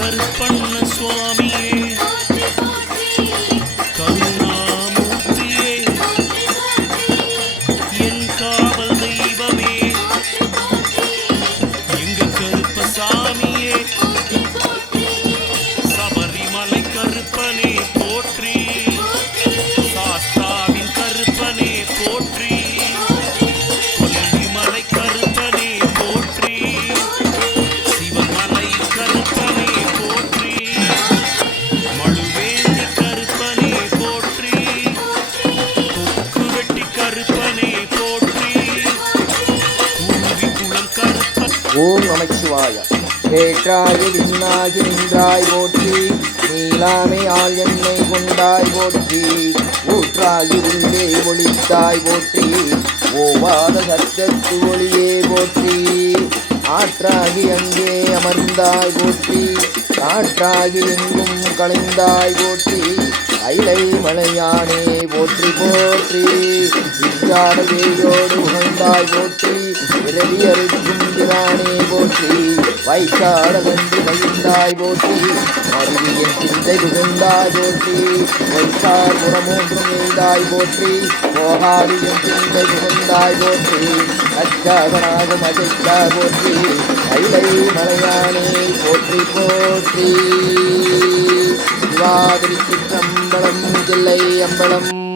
கருப்பண்ண சுவாமியே கருணாமூர்த்தியே என் காவல் தெய்வமே. எங்க கருப்பசாமியே. சபரிமலை கருப்பனே. ஓம் நமச்சிவாய. ஏற்றாய் விண்ணாகி நின்றாய் போற்றி நீலாமை ஆள் என்னை கொண்டாய் போற்றி ஊற்றாகி உள்ளே ஒளித்தாய் போற்றி ஓவாத சத்தத்து ஒளியே போற்றி ஆற்றாகி அங்கே அமர்ந்தாய் போற்றி காற்றாகி எங்கும் கலைந்தாய் போற்றி ஐலை மலையானே போற்றி போற்றி விஞ்ஞான வேயோடு உகழ்ந்தாய் போற்றி பிறவி அறுக்கும் பிரானே போற்றி. வைக்காட வென்று மகிழ்ந்தாய் போற்றி. மருவியின் சிந்தை புகுந்தாய் போற்றி. வைத்தார் புறமூன்றும் எய்தாய் போற்றி. போகாதியின் சிந்தை புகுந்தாய் போற்றி. அச்சாகனாகும் அஜைக்கா போற்றி. கைலை மலையானே போற்றி போற்றி. சிவாதிரி சிற்றம்பலம் தில்லை அம்பலம்.